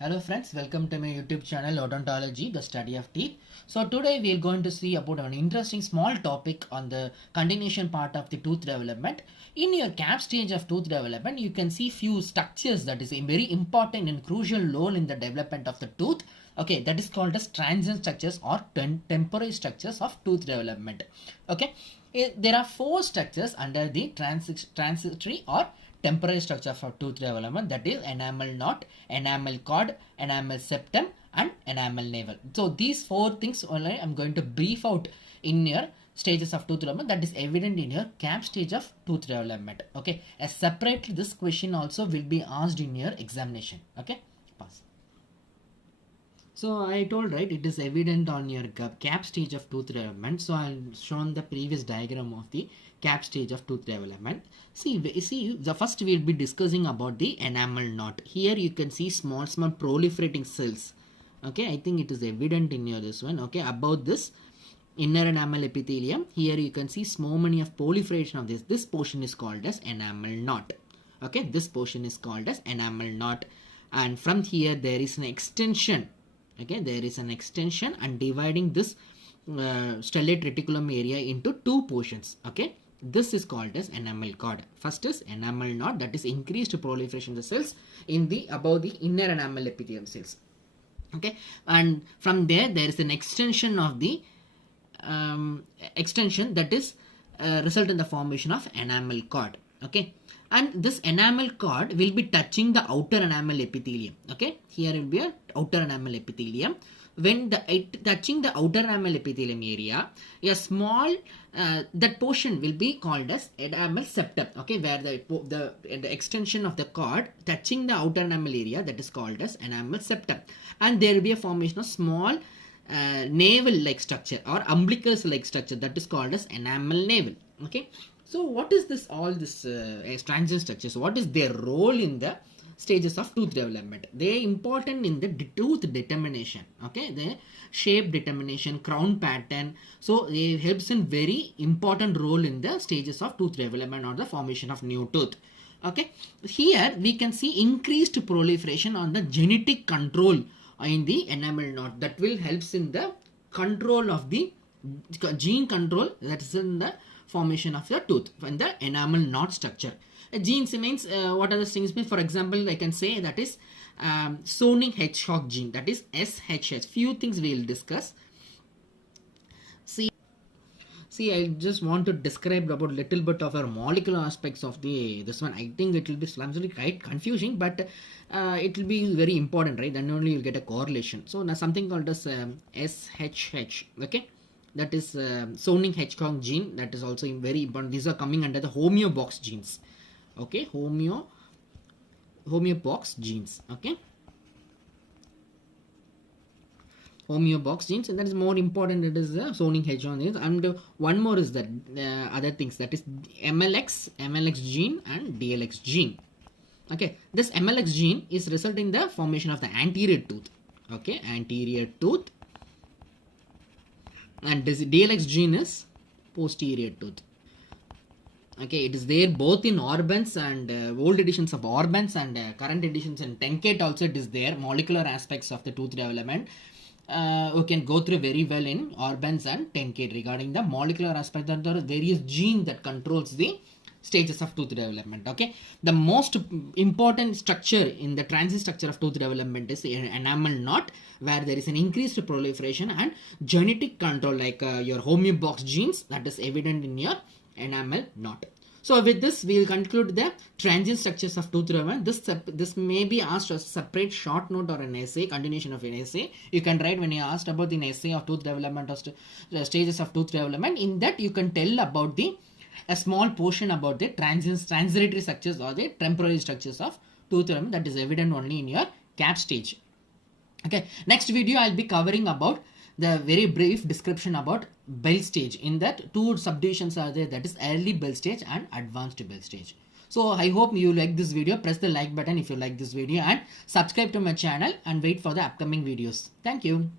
Hello friends, welcome to my YouTube channel Odontology, the study of teeth. So today we are going to see about an interesting small topic on the continuation part of the tooth development. In your cap stage of tooth development, you can see few structures that is a very important and crucial role in the development of the tooth. Okay, that is called as transient structures or temporary structures of tooth development. Okay, there are four structures under the transitory or temporary structure for tooth development, that is enamel knot, enamel cord, enamel septum and enamel navel. So these four things only I'm going to brief out in your stages of tooth development that is evident in your cap stage of tooth development. Okay, as separately this question also will be asked in your examination. Okay, pass. So I told right it is evident on your cap stage of tooth development. So I've shown the previous diagram of the cap stage of tooth development. See the first we'll be discussing about the enamel knot. Here you can see small proliferating cells. Okay, I think it is evident in your this one. Okay, about this inner enamel epithelium, here you can see small many of proliferation of this portion is called as enamel knot. Okay, this portion is called as enamel knot, and from here there is an extension. Okay, there is an extension and dividing this stellate reticulum area into two portions. Okay, this is called as enamel cord. First is enamel knot, that is increased proliferation of the cells in the above the inner enamel epithelium cells. Okay, and from there is an extension of the extension that is result in the formation of enamel cord. Okay, and this enamel cord will be touching the outer enamel epithelium. Okay, here will be a outer enamel epithelium. When touching the outer enamel epithelium area, a small that portion will be called as enamel septum. Okay, where the extension of the cord touching the outer enamel area, that is called as enamel septum, and there will be a formation of small navel like structure or umbilicus like structure, that is called as enamel navel. Okay, so what is this all this transient structures? What is their role in the stages of tooth development? They are important in the tooth determination. Okay, the shape determination, crown pattern. So it helps in very important role in the stages of tooth development or the formation of new tooth. Okay, here we can see increased proliferation on the genetic control in the enamel knot, that will helps in the control of the gene control, that is in the formation of the tooth and the enamel knot structure. Genes means what are the things mean? For example, I can say that is Sowing hedgehog gene, that is SHH. Few things we will discuss. See, I just want to describe about little bit of our molecular aspects of this one. I think it will be absolutely quite confusing, but it will be very important, right? Then only you'll get a correlation. So now something called as SHH. Okay, that is Sowing hedgehog gene. That is also very important. These are coming under the homeobox genes. Okay, homeobox genes. Okay, homeobox genes, and that is more important. It is the Sowing hedgehog genes, and one more is that other things, that is MLX gene and DLX gene. Okay, this MLX gene is resulting in the formation of the anterior tooth. Okay, anterior tooth, and this DLX gene is posterior tooth. Okay, it is there both in Orbans and old editions of Orbans and current editions in Tenkate also it is there. Molecular aspects of the tooth development we can go through very well in Orbans and Tenkate regarding the molecular aspect, that there are various genes that controls the stages of tooth development. Okay, the most important structure in the transient structure of tooth development is enamel knot, where there is an increased proliferation and genetic control like your homeobox genes, that is evident in your enamel knot. So with this we will conclude the transient structures of tooth development. This may be asked as a separate short note or an essay, continuation of an essay. You can write when you are asked about an essay of tooth development or the stages of tooth development. In that you can tell about a small portion about the transitory structures or the temporary structures of tooth development, that is evident only in your cap stage. Okay, next video I will be covering about the very brief description about bell stage. In that two subdivisions are there, that is early bell stage and advanced bell stage. So I hope you like this video. Press the like button if you like this video and subscribe to my channel and wait for the upcoming videos. Thank you.